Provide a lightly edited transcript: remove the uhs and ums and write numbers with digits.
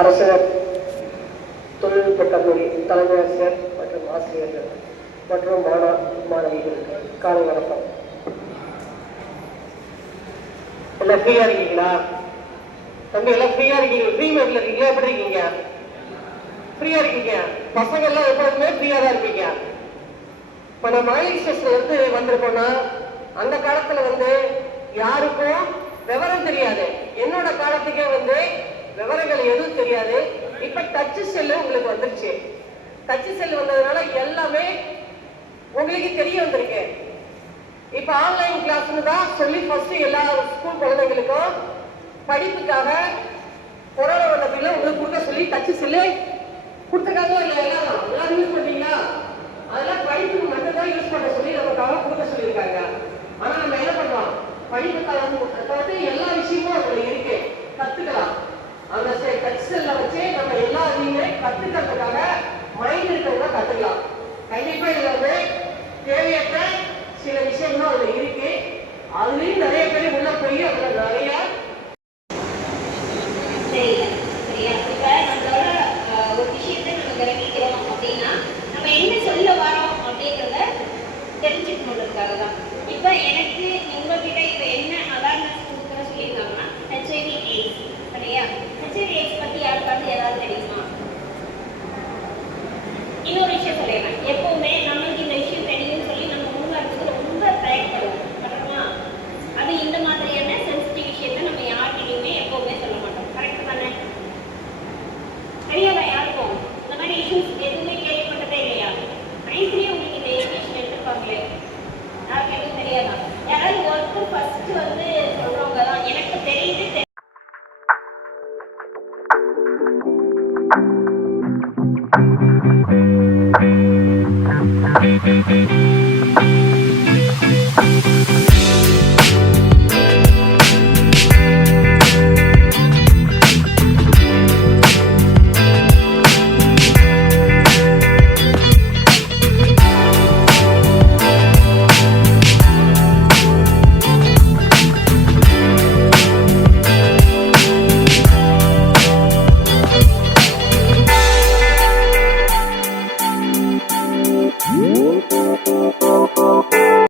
அரசினர் தொழில்நுட்ப கல்லூரி தலைமை ஆசிரியர் மற்றும் ஆசிரியர்கள் மற்றும் மாணவிகளுக்கு காலை வணக்கம். எல்லாம் ஃப்ரீயா இருக்கீங்களா? தம்பி எல்லாம் ஃப்ரீயா இருக்கீங்க? ஃப்ரீ மைண்ட்ல இருக்கீங்களா? எப்படி இருக்கீங்க? ஃப்ரீயா இருக்கீங்க? பசங்க எல்லாம் எப்போதுமே ஃப்ரீயா தான் இருப்பீங்க. இப்ப நம்ம மகளிர் ஸ்டேஷன்ல வந்திருக்கோம்னா அந்த காலத்துல யாருக்கும் விவரம் தெரியாது. என்னோட காலத்துக்கே விவரங்கள் எதுவும் தெரியாது. இப்ப டச் செல்லு உங்களுக்கு வந்துருச்சு. டச் செல் வந்ததுனால எல்லாமே உங்களுக்கு தெரிய வந்திருக்கு. இப்ப ஆன்லைன் கிளாஸ்னு தான் சொல்லி ஃபர்ஸ்ட் எல்லா ஸ்கூல் குழந்தைங்களுக்கும் படிப்புக்காக கொரோனா வந்த பிள்ளை உங்களுக்கு கொடுக்க சொல்லி டச் செல்லு கொடுத்துருக்காங்க. எல்லாரும் யூஸ் பண்ணீங்களா? அதெல்லாம் படிப்புக்கு மட்டும் தான் யூஸ் பண்ண சொல்லி நமக்காக கொடுக்க சொல்லியிருக்காங்க. ஆனா நம்ம என்ன பண்றோம்? படிப்புக்காக எல்லா விஷயமும் அதுல இருக்கு, கத்துக்கலாம். அந்த டச் செல்ல வச்சு நம்ம எல்லா இதையுமே கத்துக்கிறதுக்காக மைண்ட் இருக்கிறவங்க கத்துக்கலாம். கண்டிப்பா இதுல தேவையற்ற சில விஷயங்களும் அதுல இருக்கு. அதுலயும் நிறைய பேர் உள்ள போய் அதுல நிறைய ஒரு விஷயத்தை நம்ம கிரகிக்கிறோம் அப்படின்னா நம்ம என்ன சொல்ல வரோம் அப்படின்றத தெரிஞ்சுக்கணுன்றதுக்காக தான். இப்ப எனக்கு உங்ககிட்ட இப்ப என்ன அவேர்னஸ் கொடுக்குற சொல்லியிருக்காங்கன்னா HIV AIDS இல்லையா? HIV AIDS பத்தி யாருக்காவது ஏதாவது தெரியுமா? இன்னொரு விஷயம் சொல்லிடுறேன். எப்பவுமே நம்மளுக்கு இந்த விஷயம் தெரியும்னு சொல்லி நம்ம முன்னாடி ரொம்ப தயப்படுவோம். அது இந்த மாதிரியான சென்சிட்டிவ் விஷயத்த நம்ம யார்கிட்டையுமே எப்பவுமே சொல்ல மாட்டோம். கரெக்ட் தானே? தெரியாதா யாருக்கும்? இந்த மாதிரி இஷ்யூஸ் எதுவுமே கேள்விப்பட்டதே இல்லையா? நைட்லயே உங்களுக்கு இந்த எஜுகேஷன் எடுத்துருப்பாங்களே, யாருக்கு எதுவும் தெரியாதா? யாராவது ஒருத்தர் ஃபர்ஸ்ட் சொல்றவங்க தான் எனக்கு தெரியுது. Thank you.